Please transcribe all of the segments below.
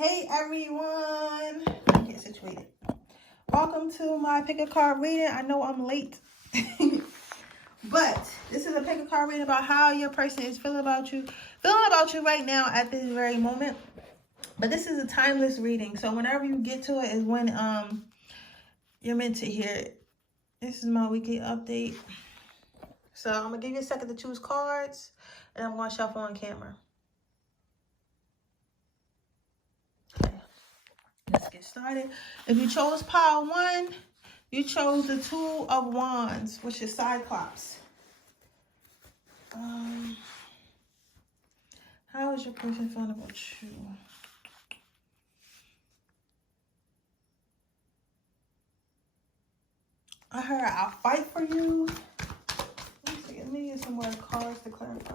Hey everyone, get situated. Welcome to my pick a card reading. I know I'm late, but this is a pick a card reading about how your person is feeling about you right now at this very moment. But this is a timeless reading, so whenever you get to it is when you're meant to hear it. This is my weekly update. So I'm gonna give you a second to choose cards, and I'm gonna shuffle on camera. Let's get started. If you chose pile 1, you chose the 2 of Wands, which is Cyclops. How is your person feeling about you? I heard I'll fight for you. Let me get some more cards to clarify.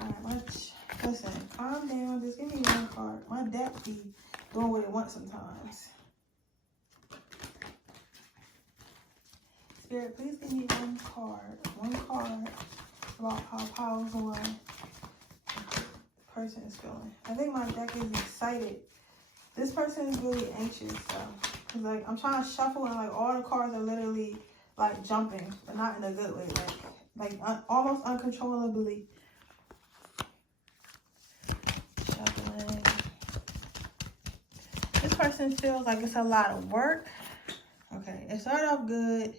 Alright, listen, calm down. Just give me one card. My deck be doing what it wants sometimes. Spirit, please give me one card. One card about how powerful the person is feeling. I think my deck is excited. This person is really anxious though. Cause like I'm trying to shuffle and like all the cards are literally like jumping, but not in a good way. Almost uncontrollably. Shuffling. This person feels like it's a lot of work. Okay, it started off good.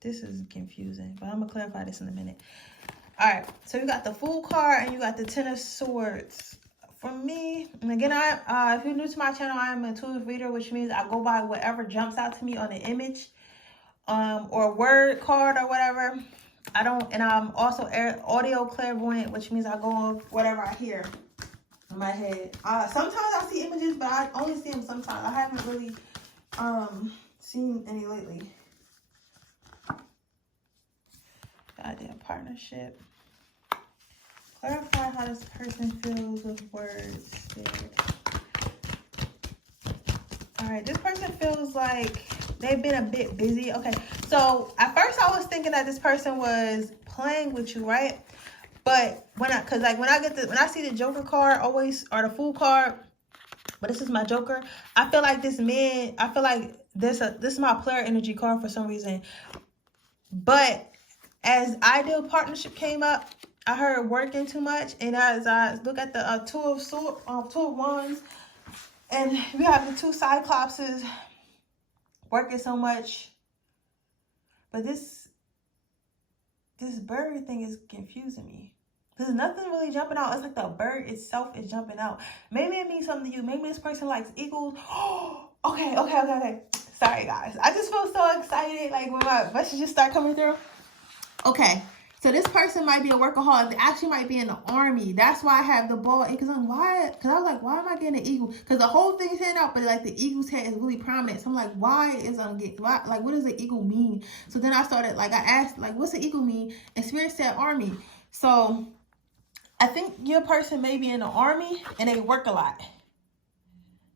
This is confusing, but I'm gonna clarify this in a minute. All right, so you got the Fool card and you got the Ten of Swords. For me, and again, if you're new to my channel, I am an intuitive reader, which means I go by whatever jumps out to me on an image, or word card or whatever. And I'm also audio clairvoyant, which means I go on whatever I hear in my head. Sometimes I see images, but I only see them sometimes. I haven't really seen any lately. Goddamn partnership. Clarify how this person feels with words. Alright, this person feels like they've been a bit busy. Okay, so at first I was thinking that this person was playing with you, right? But when I see the Joker card always, or the Fool card, but this is my Joker, I feel like this is my player energy card for some reason. But as ideal partnership came up, I heard working too much, and as I look at the two of Wands, and we have the 2 Cyclopses working so much, but this bird thing is confusing me. There's nothing really jumping out. It's like the bird itself is jumping out. Maybe it means something to you. Maybe this person likes eagles. Okay. Sorry, guys. I just feel so excited, like when my messages start coming through. Okay, so this person might be a workaholic. They actually might be in the army. That's why I have the ball. Because I was like, why am I getting an eagle? Because the whole thing's heading out, but like the eagle's head is really prominent. So I'm like, what does the eagle mean? So then I started, I asked, what's the eagle mean? And Spirit said army. So I think your person may be in the army and they work a lot.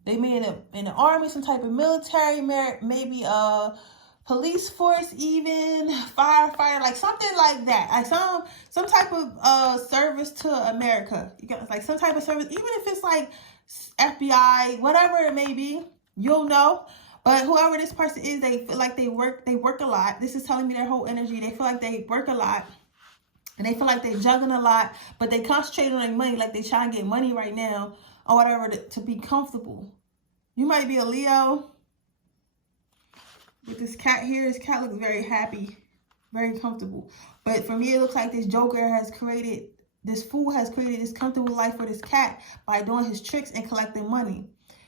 They may be in the army, some type of military, maybe police force, even firefighter, like something like that, like some type of service to America. You got like some type of service, even if it's like FBI, whatever it may be, you'll know. But whoever this person is, they feel like they work a lot. This is telling me their whole energy. They feel like they work a lot, and they feel like they're juggling a lot, but they concentrate on their money, like they try to get money right now or whatever to be comfortable. You might be a Leo. With this cat here, this cat looks very happy, very comfortable. But for me, it looks like this Fool has created this comfortable life for this cat by doing his tricks and collecting money.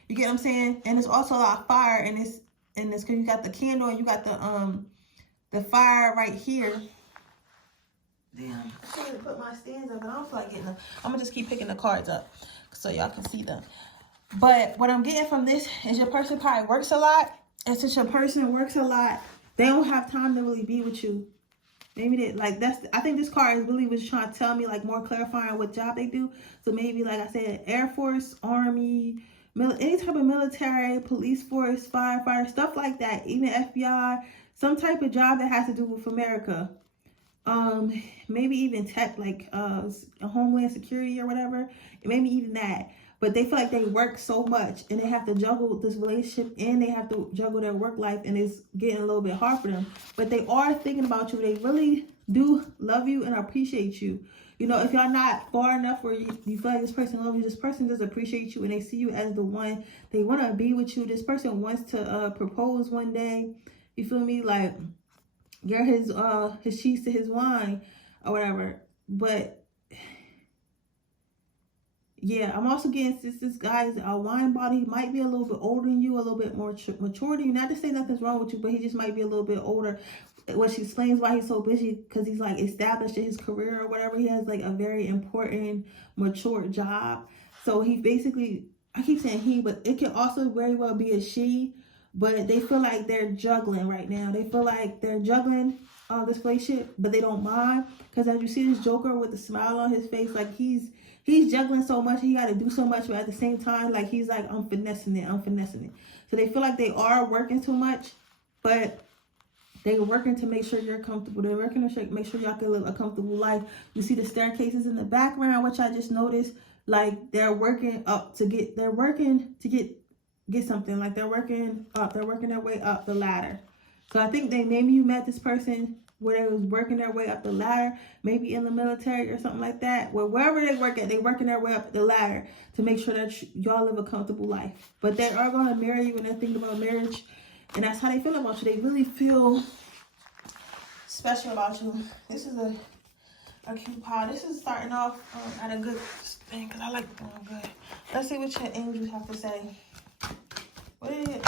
You get what I'm saying? And there's also a lot of fire in this, because you got the candle and you got the fire right here. Damn, I should have put my stands up, but I don't feel like getting them. I'm gonna just keep picking the cards up so y'all can see them. But what I'm getting from this is your person probably works a lot. And since your person works a lot, they don't have time to really be with you. Maybe I think this card really was trying to tell me, more clarifying what job they do. So maybe, like I said, Air Force, Army, any type of military, police force, firefighter, stuff like that. Even FBI, some type of job that has to do with America. maybe even tech, like a homeland security or whatever, maybe even that. But they feel like they work so much and they have to juggle this relationship and they have to juggle their work life, and it's getting a little bit hard for them. But they are thinking about you. They really do love you and appreciate you. You know, if y'all not far enough where you feel like this person loves you, this person does appreciate you and they see you as the one. They want to be with you. This person wants to propose one day. You feel me? Like, you're his cheese to his wine or whatever. But yeah, I'm also getting this guy's a wine bottle. He might be a little bit older than you, a little bit more mature than you. Not to say nothing's wrong with you, but he just might be a little bit older. Which explains why he's so busy, because he's like established in his career or whatever. He has like a very important, mature job. So he basically, I keep saying he, but it can also very well be a she. But they feel like they're juggling right now. They feel like they're juggling this relationship, but they don't mind, because as you see this Joker with the smile on his face, like he's juggling so much, he got to do so much, but at the same time, like he's like, I'm finessing it. So they feel like they are working too much, but they're working to make sure you're comfortable. They're working to make sure y'all can live a comfortable life. You see the staircases in the background, which I just noticed. Like they're working up to get. They're working to get something. Like they're working up. They're working their way up the ladder. So I think maybe you met this person where they was working their way up the ladder, maybe in the military or something like that. Well, wherever they work at, they working their way up the ladder to make sure that y'all live a comfortable life. But they are going to marry you, and they're thinking about marriage. And that's how they feel about you. They really feel special about you. This is a cute pile. This is starting off at a good thing, because I like doing good. Let's see what your angels have to say. What is it?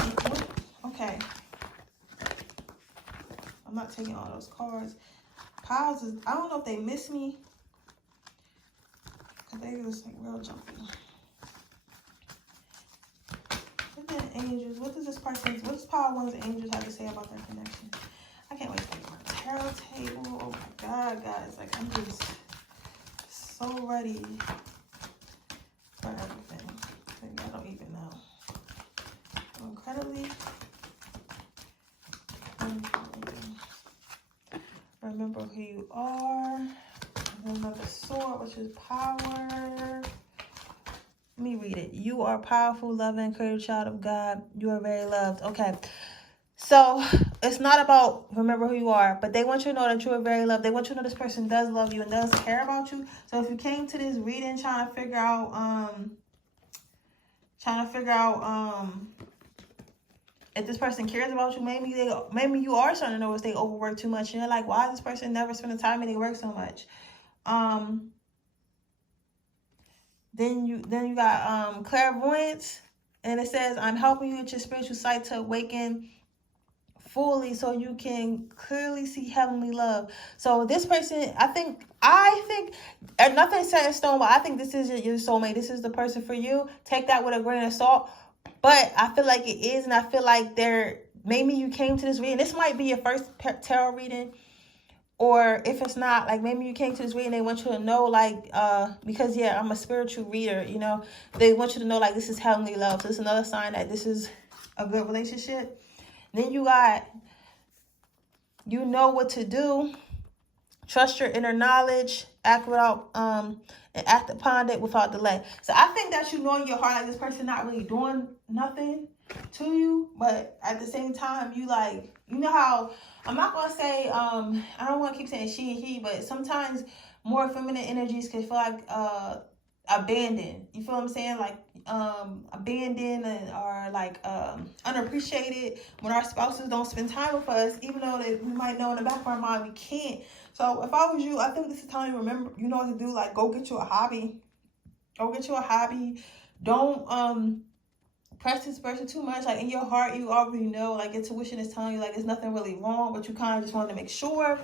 Okay. I'm not taking all those cards. Piles is, I don't know if they miss me, because they just like real jumpy. Angels, what does Power One's angels have to say about their connection? I can't wait for my tarot table. Oh my God, guys. Like, I'm just so ready for everything. Maybe I don't even know. I'm incredibly remember who you are. And then another sword, which is power. Let me read it. You are powerful, loving, creative child of God. You are very loved. Okay. So it's not about remember who you are, but they want you to know that you are very loved. They want you to know this person does love you and does care about you. So if you came to this reading trying to figure out if this person cares about you, maybe you are starting to notice they overwork too much. And you're like, why is this person never spending time and they work so much? Then you got clairvoyance, and it says, I'm helping you with your spiritual sight to awaken fully so you can clearly see heavenly love. So this person, I think and nothing's set in stone, but I think this is your soulmate. This is the person for you. Take that with a grain of salt. But I feel like it is, and I feel like maybe you came to this reading. This might be your first tarot reading. Or if it's not, like maybe you came to this reading, they want you to know, like, because yeah, I'm a spiritual reader, you know, they want you to know, like, this is heavenly love. So it's another sign that this is a good relationship. Then you got, you know what to do. Trust your inner knowledge. Act without, and act upon it without delay. So I think that you know in your heart, like, this person not really doing nothing to you, but at the same time, you like, you know how, I'm not going to say, I don't want to keep saying she and he, but sometimes more feminine energies can feel like abandoned. You feel what I'm saying? Like abandoned or like unappreciated when our spouses don't spend time with us, even though we might know in the back of our mind we can't. So if I was you, I think this is time to remember, you know what to do. Like, go get you a hobby. Go get you a hobby. Don't press this person too much. Like, in your heart, you already know, like, intuition is telling you, like, there's nothing really wrong, but you kind of just want to make sure.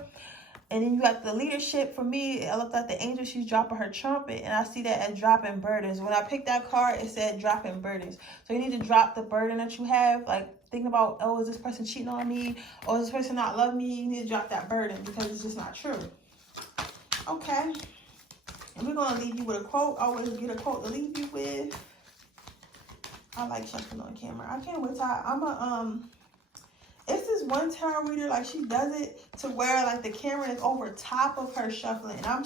And then you got the leadership. For me, I looked at the angel. She's dropping her trumpet, and I see that as dropping burdens. When I picked that card, it said dropping burdens. So you need to drop the burden that you have, like thinking about, oh, is this person cheating on me? Or is this person not loving me? You need to drop that burden, because it's just not true. Okay. And we're going to leave you with a quote. Always get a quote to leave you with. I like something on camera. I can't wait till it's this one tarot reader, like, she does it, to where like the camera is over top of her shuffling. And I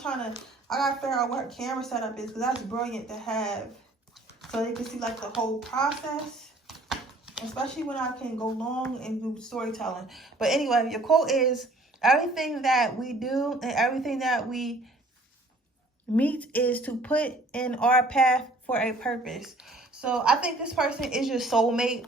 gotta figure out what her camera setup is, because that's brilliant to have, so you can see like the whole process, especially when I can go long and do storytelling. But anyway, your quote is, everything that we do and everything that we meet is to put in our path for a purpose. So I think this person is your soulmate.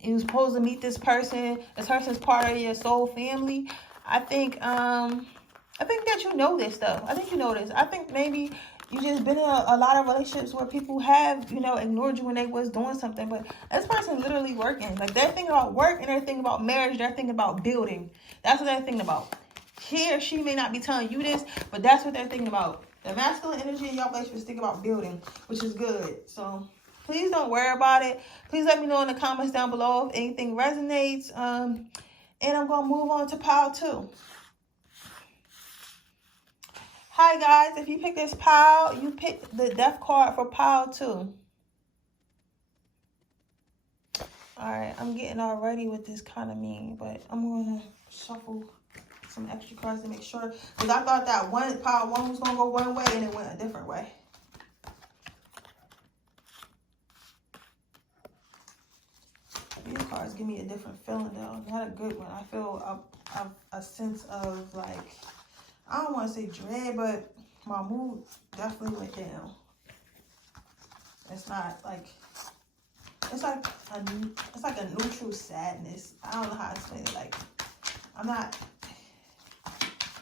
You're supposed to meet this person. This person's part of your soul family. I think that you know this stuff. I think you know this. I think maybe you just been in a lot of relationships where people have, you know, ignored you when they was doing something. But this person literally working. Like, they're thinking about work, and they're thinking about marriage. They're thinking about building. That's what they're thinking about. He or she may not be telling you this, but that's what they're thinking about. The masculine energy in your relationship is thinking about building, which is good. So please don't worry about it. Please let me know in the comments down below if anything resonates. And I'm going to move on to pile 2. Hi, guys. If you pick this pile, you picked the death card for pile 2. All right. I'm getting all ready with this kind of mean, but I'm going to shuffle some extra cards to make sure. Because I thought that pile 1 was going to go one way, and it went a different way. These cards give me a different feeling, though. Not a good one. I feel a sense of, like, I don't want to say dread, but my mood definitely went down. It's not like, it's like a neutral sadness. I don't know how to explain it. Like, I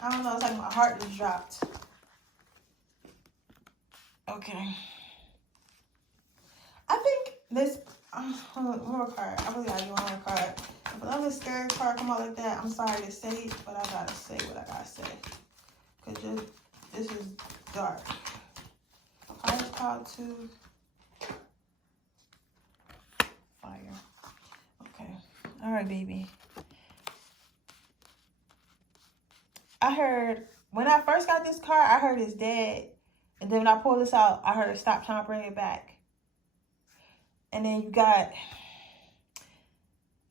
don't know. It's like my heart just dropped. Okay. I think this. One more card. I really gotta do one more card. If another scary card come out like that, I'm sorry to say it, but I gotta say what I gotta say. Because this is dark. Highest power 2. Fire. Okay. Alright, baby. I heard, when I first got this card, I heard it's dead. And then when I pulled this out, I heard it stop trying to bring it back. And then you got,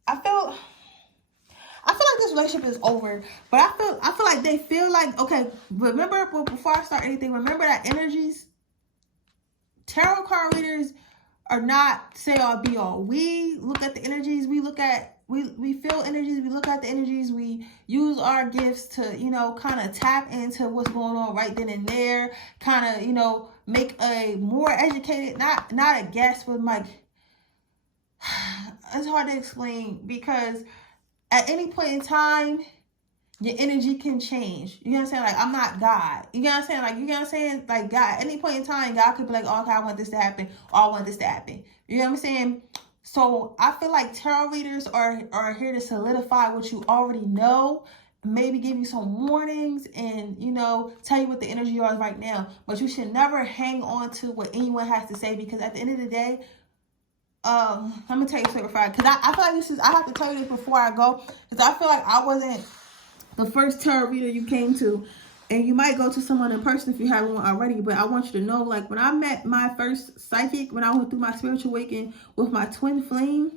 I feel like this relationship is over, but I feel like they feel like, okay, remember, before I start anything, remember that energies, tarot card readers are not say all be all. We look at the energies, we feel energies, we look at the energies, we use our gifts to, you know, kind of tap into what's going on right then and there, kind of, you know, make a more educated, not a guess, but like, it's hard to explain, because at any point in time, your energy can change. You know what I'm saying? Like, I'm not God. You know what I'm saying? Like, you know what I'm saying? Like, God, at any point in time, God could be like, oh, okay, I want this to happen, or I want this to happen. You know what I'm saying? So I feel like tarot readers are here to solidify what you already know, maybe give you some warnings, and, you know, tell you what the energy is right now. But you should never hang on to what anyone has to say, because at the end of the day, I'm gonna tell you something, because I feel like I have to tell you this before I go, because I feel like I wasn't the first tarot reader you came to, and you might go to someone in person if you haven't one already. But I want you to know, like, when I met my first psychic, when I went through my spiritual awakening with my twin flame,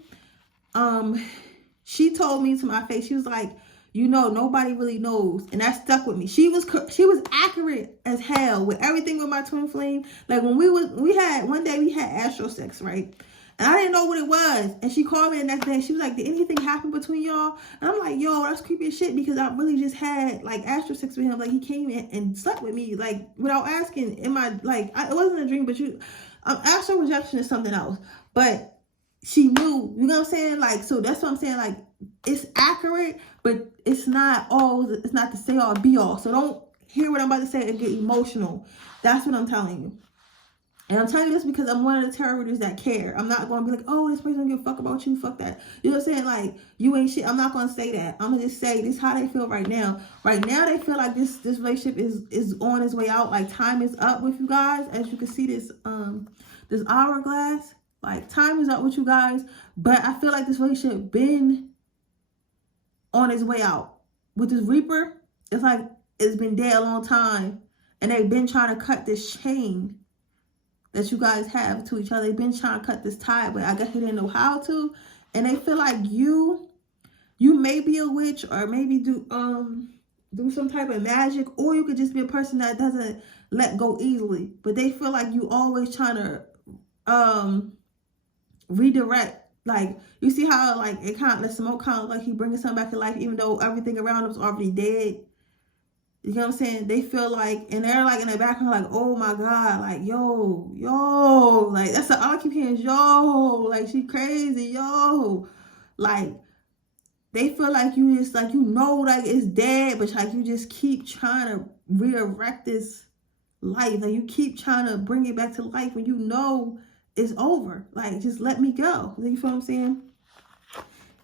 she told me to my face, she was like, you know, nobody really knows. And that stuck with me. She was accurate as hell with everything with my twin flame. Like, when one day we had astral sex, right? And I didn't know what it was. And she called me the next day. She was like, did anything happen between y'all? And I'm like, yo, that's creepy as shit, because I really just had, like, astral sex with him. Like, he came in and slept with me, like, without asking. It wasn't a dream, but astral projection is something else. But she knew, you know what I'm saying? Like, so that's what I'm saying. Like, it's accurate, but it's not to say all be all. So don't hear what I'm about to say and get emotional. That's what I'm telling you. And I'm telling you this because I'm one of the tarot readers that care. I'm not going to be like, oh, this person don't give a fuck about you. Fuck that. You know what I'm saying? Like, you ain't shit. I'm not going to say that. I'm going to just say this is how they feel right now. Right now, they feel like this relationship is on its way out. Like, time is up with you guys. As you can see, this hourglass. Like, time is up with you guys. But I feel like this relationship been on its way out. With this Reaper, it's like it's been dead a long time. And they've been trying to cut this chain that you guys have to each other. They've been trying to cut this tie, but I guess they didn't know how to. And they feel like you You may be a witch, or maybe do some type of magic, or you could just be a person that doesn't let go easily. But they feel like you always trying to redirect. Like, you see how like it kind of, the smoke kind of like he bringing something back to life, even though everything around him is already dead. You know what I'm saying? They feel like, and they're like in the background, like, oh my God, like, yo, like, that's all I keep hearing is, yo, like, she crazy, yo. Like, they feel like you just, like, like, it's dead, but, like, you just keep trying to resurrect this life. Like, you keep trying to bring it back to life when you know it's over. Like, just let me go. You feel what I'm saying?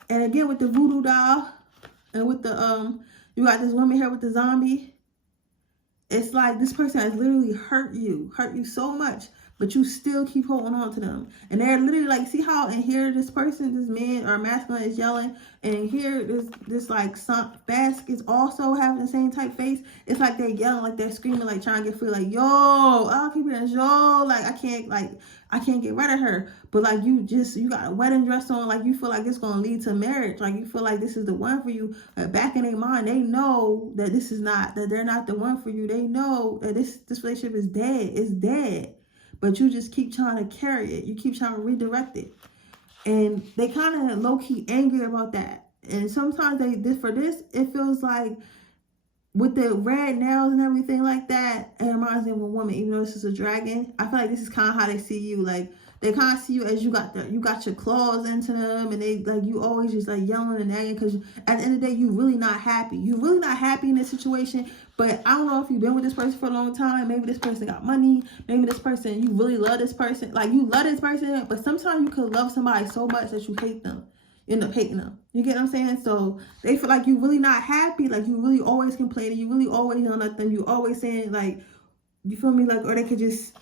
And again, with the voodoo doll, and with the, you got this woman here with the zombie. It's like this person has literally hurt you so much, but you still keep holding on to them. And they're literally like, see how in here this person, this man or masculine is yelling, and in here this like some Basque is also having the same type face. It's like they're yelling, like they're screaming, like trying to get free, like, yo, I'll keep hearing, yo, like I can't get rid of her. But like you got a wedding dress on, like you feel like it's gonna lead to marriage, like you feel like this is the one for you. Back in their mind, they know that that they're not the one for you. They know that this relationship is dead. It's dead. But you just keep trying to carry it. You keep trying to redirect it. And they kind of low-key angry about that. And sometimes it feels like with the red nails and everything like that, it reminds me of a woman, even though this is a dragon. I feel like this is kind of how they see you. Like, they kind of see you as you got your claws into them, and they like you always just like yelling and nagging, because at the end of the day, you really not happy. You're really not happy in this situation. But I don't know if you've been with this person for a long time. Maybe this person got money. Maybe this person, you really love this person. Like, you love this person, but sometimes you could love somebody so much that you hate them. You end up hating them. You get what I'm saying? So they feel like you really not happy. Like, you really always complaining. You really always yelling at them. You always saying, like, you feel me? Like, or they could just,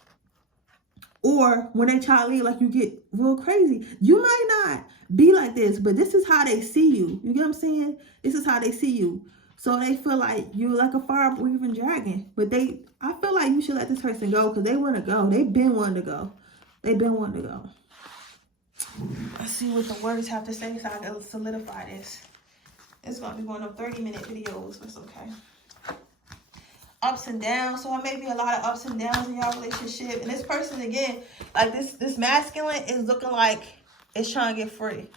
or when they try to leave, like, you get real crazy. You might not be like this, but this is how they see you. You get what I'm saying? This is how they see you. So they feel like you're like a fire-breathing dragon. But I feel like you should let this person go, because they want to go. They've been wanting to go. They've been wanting to go. Let's see what the words have to say so I can solidify this. It's going to be one of 30-minute videos, but it's okay. Ups and downs. So it may be a lot of ups and downs in your relationship. And this person, again, like this masculine is looking like it's trying to get free.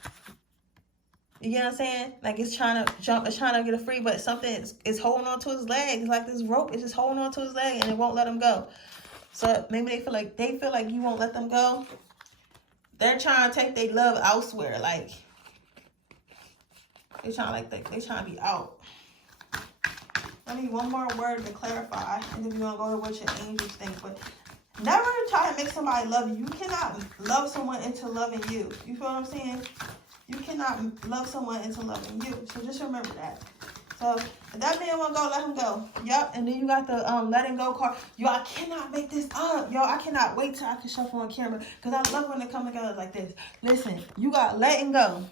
You get what I'm saying? Like, it's trying to jump, it's trying to get free, but something is holding on to his leg. It's like this rope is just holding on to his leg, and it won't let him go. So maybe they feel like you won't let them go. They're trying to take their love elsewhere. Like, they trying to be out. I need one more word to clarify, and then we're gonna go to what your angels think. But never try to make somebody love you. You cannot love someone into loving you. You feel what I'm saying? You cannot love someone into loving you. So just remember that. So if that man won't go, let him go. Yep. And then you got the letting go card. Yo, I cannot make this up. Yo, I cannot wait till I can shuffle on camera, because I love when they come together like this. Listen, you got letting go.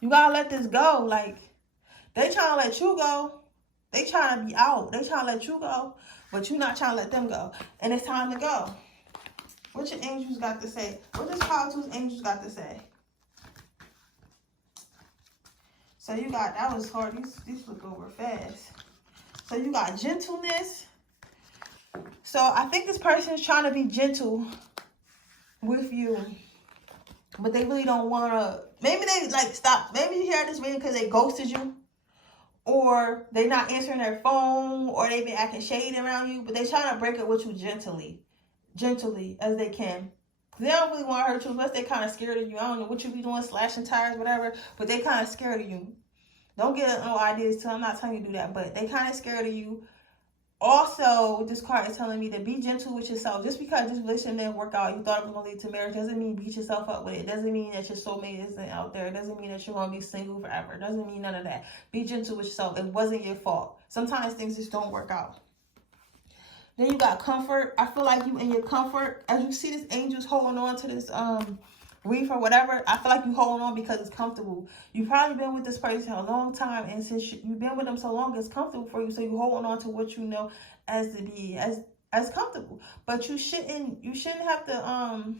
You gotta let this go. Like, they trying to let you go. They trying to be out. They trying to let you go, but you not trying to let them go. And it's time to go. What your angels got to say? What does Power Tools angels got to say? So you got, that was hard. These look over fast. So you got gentleness. So I think this person is trying to be gentle with you, but they really don't want to. Maybe they like stop. Maybe you hear this reading because they ghosted you, or they not answering their phone, or they been acting shady around you, but they trying to break it with you gently as they can. They don't really want to hurt you unless they kind of scared of you. I don't know what you be doing, slashing tires, whatever, but they kind of scared of you. Don't get no ideas too. I'm not telling you to do that, but they kind of scared of you. Also, this card is telling me to be gentle with yourself. Just because this relationship didn't work out, you thought it was going to lead to marriage, doesn't mean beat yourself up with it. Doesn't mean that your soulmate isn't out there. It doesn't mean that you're going to be single forever. It doesn't mean none of that. Be gentle with yourself. It wasn't your fault. Sometimes things just don't work out. Then you got comfort. I feel like you in your comfort. As you see this angel's holding on to this reef or whatever, I feel like you holding on because it's comfortable. You've probably been with this person a long time, and since you've been with them so long, it's comfortable for you. So you holding on to what you know as to be as comfortable. But you shouldn't have to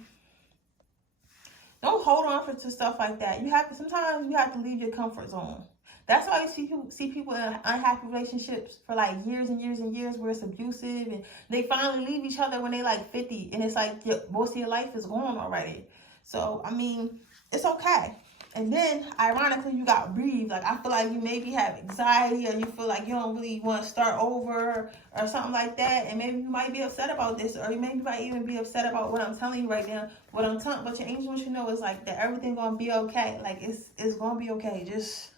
Don't hold on to stuff like that. Sometimes you have to leave your comfort zone. That's why you see people in unhappy relationships for like years and years and years where it's abusive, and they finally leave each other when they like 50, and it's like most of your life is gone already. So I mean, it's okay. And then, ironically, you got breathe. Like, I feel like you maybe have anxiety, or you feel like you don't really want to start over or something like that. And maybe you might be upset about this, or you maybe might even be upset about what I'm telling you right now. But your angel wants you to know is like that everything's going to be okay. Like, it's going to be okay. Just,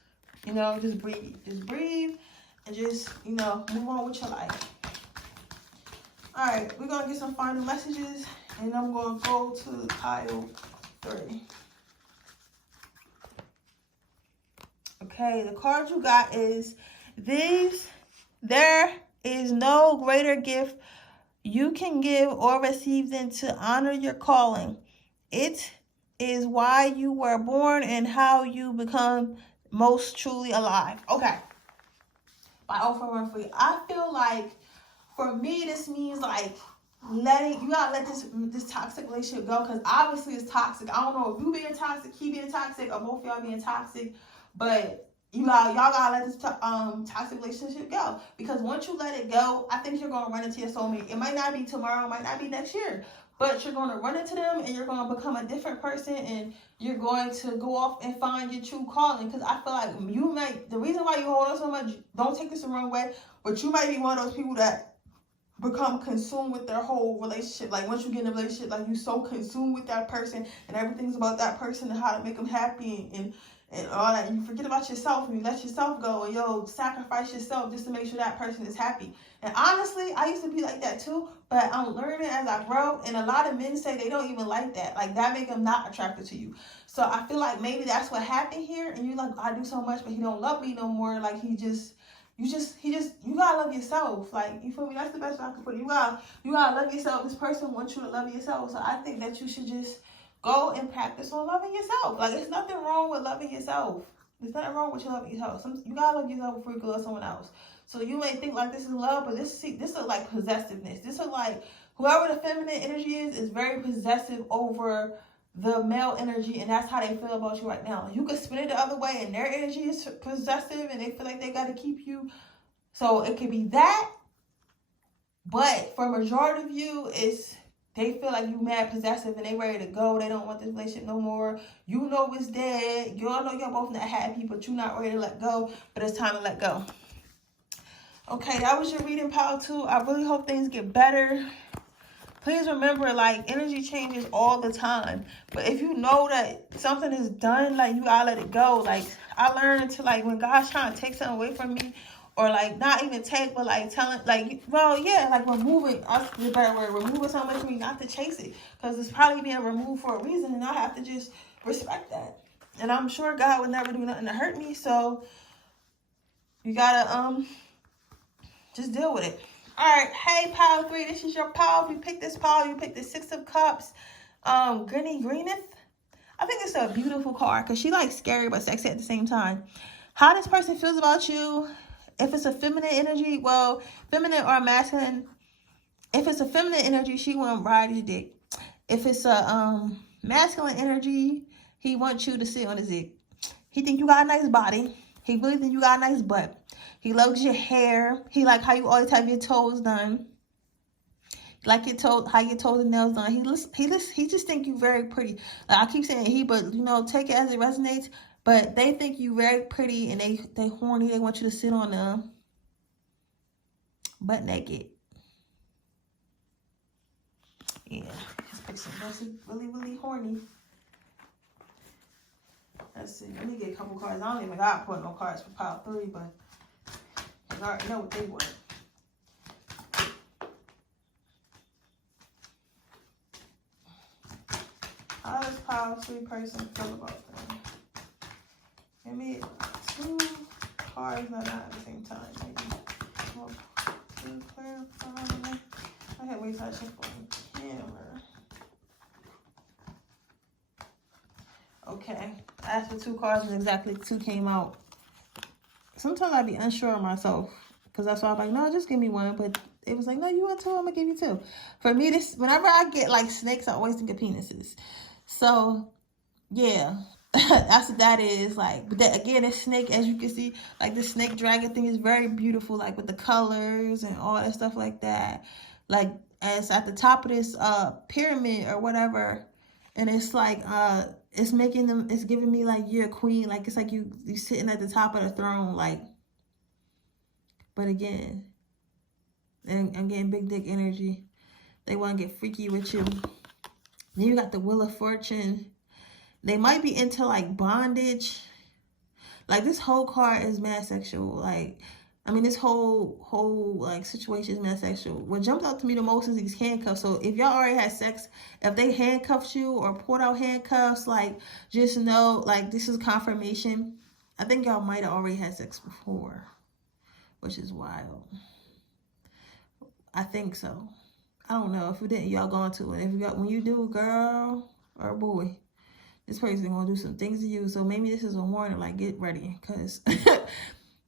just breathe. Just breathe and just, move on with your life. All right, we're going to get some final messages, and I'm going to go to pile 3. Okay, the card you got is this. There is no greater gift you can give or receive than to honor your calling. It is why you were born and how you become most truly alive. Okay. By Oprah Winfrey. I feel like for me this means like you gotta let this toxic relationship go, because obviously it's toxic. I don't know if you being toxic, he being toxic, or both of y'all being toxic, but y'all gotta let this toxic relationship go, because once you let it go, I think you're gonna run into your soulmate. It might not be tomorrow, it might not be next year, but you're gonna run into them, and you're gonna become a different person, and you're going to go off and find your true calling. Because I feel like the reason why you hold on so much, don't take this the wrong way, but you might be one of those people that become consumed with their whole relationship. Like, once you get in a relationship, like, you so consumed with that person, and everything's about that person and how to make them happy and all that. And you forget about yourself, and you let yourself go, and sacrifice yourself just to make sure that person is happy. And honestly, I used to be like that too, but I'm learning as I grow. And a lot of men say they don't even like that. Like, that make them not attracted to you. So I feel like maybe that's what happened here. And you're like, I do so much, but he don't love me no more. Like, you gotta love yourself. Like, you feel me? That's the best way I can put it. You gotta love yourself. This person wants you to love yourself. So I think that you should just go and practice on loving yourself. Like, there's nothing wrong with loving yourself. There's nothing wrong with you loving yourself. You gotta love yourself before you love someone else. So you may think like this is love, but this look like possessiveness. This look like whoever the feminine energy is very possessive over the male energy, and that's how they feel about you right now. You could spin it the other way, and their energy is possessive, and they feel like they got to keep you. So it could be that, but for a majority of you, they feel like you mad possessive, and they ready to go. They don't want this relationship no more. You know it's dead. Y'all know y'all both not happy, but you're not ready to let go. But it's time to let go. Okay, that was your reading, pile 2. I really hope things get better. Please remember, like, energy changes all the time. But if you know that something is done, like, you gotta let it go. Like, I learned to, like, when God's trying to take something away from me, or, like, not even take, but, like, telling, like, well, yeah, like, removing, that's the better word, removing something from me, not to chase it. Because it's probably being removed for a reason, and I have to just respect that. And I'm sure God would never do nothing to hurt me, so you gotta, just deal with it. All right, hey, pile 3, this is your pile. If you pick this pile, you pick the 6 of Cups, Granny Greeneth. I think it's a beautiful card because she like scary but sexy at the same time. How this person feels about you, if it's a feminine energy, well, feminine or masculine. If it's a feminine energy, she won't ride your dick. If it's a masculine energy, he wants you to sit on his dick. He think you got a nice body. He really think you got a nice butt. He loves your hair. He like how you always have your toes done. Like how your toes and nails done. He just think you very pretty. Like, I keep saying he, but take it as it resonates. But they think you very pretty, and they horny. They want you to sit on them butt naked. Yeah, this person is really, really horny. Let's see. Let me get a couple cards. I don't even got to put no cards for pile 3, but I already know what they want. How does pile 3 person feel about them? Give me 2 cards, not at the same time. Maybe. Well, to clarify. I can't wait till I check on the camera. Okay. I asked for 2 cards and exactly 2 came out. Sometimes I'd be unsure of myself, because that's why I'm like, no, just give me 1. But it was like, no, you want 2, I'm going to give you 2. For me, whenever I get like snakes, I always think of penises. So yeah. That's what that is like. But that again, this snake, as you can see, like the snake dragon thing is very beautiful, like with the colors and all that stuff like that. Like as at the top of this pyramid or whatever, and it's like it's making them, it's giving me like you're a queen, like it's like you sitting at the top of the throne, like. But again, and I'm getting big dick energy. They want to get freaky with you. Then you got the Wheel of Fortune. They might be into like bondage. Like this whole card is mad sexual. Like, I mean, this whole like situation is mad sexual. What jumped out to me the most is these handcuffs. So if y'all already had sex, if they handcuffed you or pulled out handcuffs, like just know like this is confirmation. I think y'all might have already had sex before, which is wild. I think so. I don't know. If you didn't, y'all going to it. If you got, when you do, girl or boy, this person gonna do some things to you. So maybe this is a warning, like get ready, because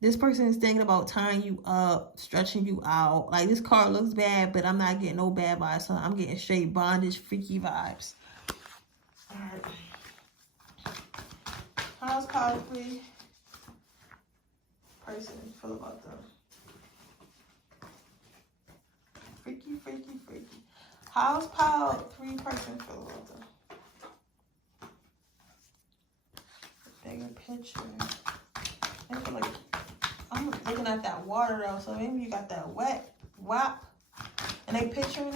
this person is thinking about tying you up, stretching you out. Like this card looks bad, but I'm not getting no bad vibes. So I'm getting straight bondage, freaky vibes. All right. How's powerfully person feel about them? Freaky, freaky, freaky. How's power 3 person feel about them? Bigger picture. I feel like I'm looking at that water though, so maybe you got that wet wap, and they picturing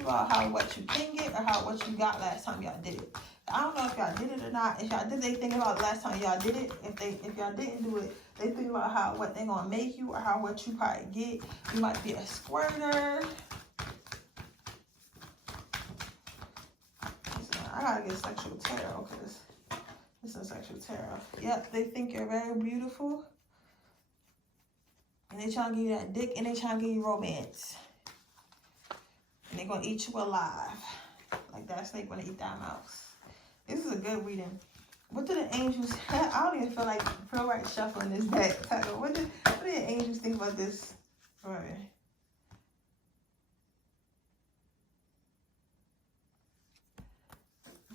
about how what you can get or how what you got last time y'all did it. I don't know if y'all did it or not. If y'all did, they think about last time y'all did it. If y'all didn't do it, they think about how what they gonna make you or how what you probably get. You might be a squirter. I gotta get sexual tarot because this is sexual tarot. Yep, they think you're very beautiful. And they trying to give you that dick and they trying to give you romance. And they gonna eat you alive. Like that snake wanna eat that mouse. This is a good reading. What do the angels, I don't even feel right shuffling this deck. What do the angels think about this? All right.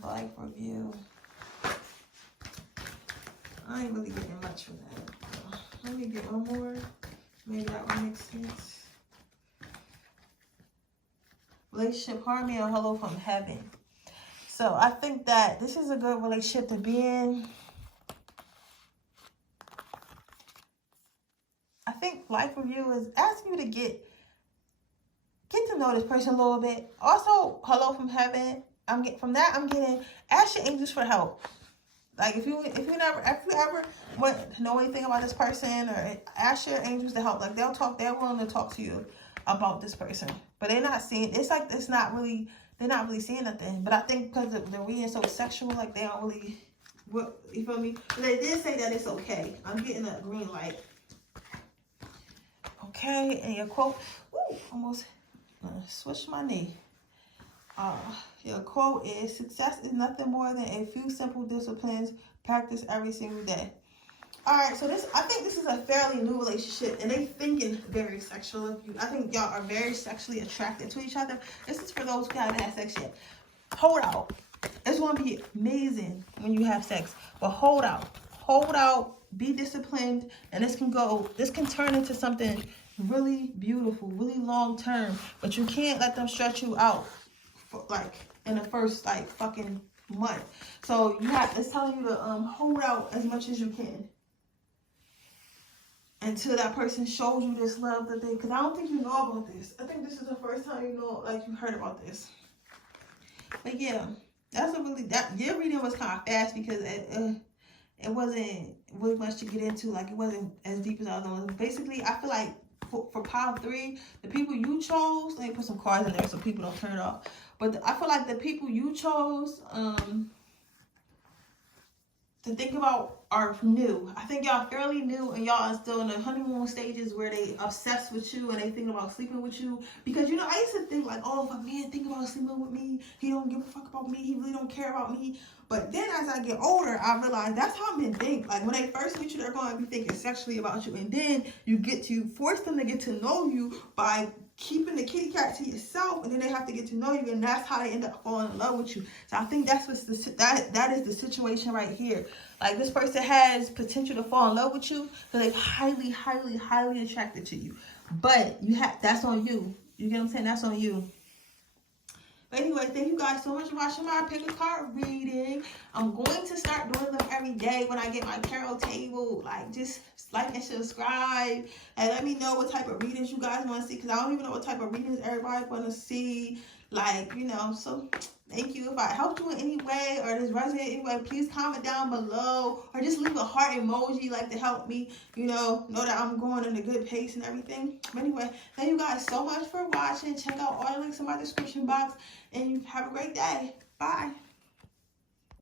Life review. I ain't really getting much from that. Let me get one more. Maybe that one makes sense. Relationship harmony or hello from heaven. So I think that this is a good relationship to be in. I think life review is asking you to get to know this person a little bit. Also, hello from heaven. I'm getting ask your angels for help. Like if you ever want to know anything about this person, or ask your angels to help. Like they're willing to talk to you about this person. But they're not seeing, they're not really seeing nothing. But I think because the reading is so sexual, like they don't really, you feel me? But they did say that it's okay. I'm getting a green light. Okay, and your quote, almost switched my knee. Your quote is, success is nothing more than a few simple disciplines practiced every single day. All right, so I think this is a fairly new relationship, and they thinking very sexual of you. I think y'all are very sexually attracted to each other. This is for those who haven't had sex yet. Hold out. It's going to be amazing when you have sex, but hold out, be disciplined, and this can turn into something really beautiful, really long term, but you can't let them stretch you out for, like, in the first fucking month. So it's telling you to hold out as much as you can until that person shows you this love that because I don't think you know about this. I think this is the first time you heard about this. But yeah, your reading was kind of fast because it wasn't really much to get into. Like it wasn't as deep as other ones. Basically, I feel like for pile 3, the people you chose, let me put some cards in there so people don't turn it off. But I feel like the people you chose to think about are new. I think y'all fairly new, and y'all are still in the honeymoon stages where they obsessed with you and they think about sleeping with you. Because I used to think like, oh, if a man think about sleeping with me, he don't give a fuck about me, he really don't care about me. But then as I get older, I realize that's how men think. Like when they first meet you, they're going to be thinking sexually about you, and then you force them to get to know you by keeping the kitty cat to yourself, and then they have to get to know you, and that's how they end up falling in love with you. So I think that's what's that is the situation right here. Like, this person has potential to fall in love with you because they're highly, highly, highly attracted to you. But that's on you. You get what I'm saying? That's on you. But anyway, thank you guys so much for watching my pick a card reading. I'm going to start doing them every day when I get my tarot table. Like, just like and subscribe. And let me know what type of readings you guys want to see. Because I don't even know what type of readings everybody want to see. Like, you know, so thank you. If I helped you in any way or this resonated anyway, please comment down below. Or just leave a heart emoji, like, to help me, you know that I'm going in a good pace and everything. But anyway, thank you guys so much for watching. Check out all the links in my description box. And you have a great day. Bye.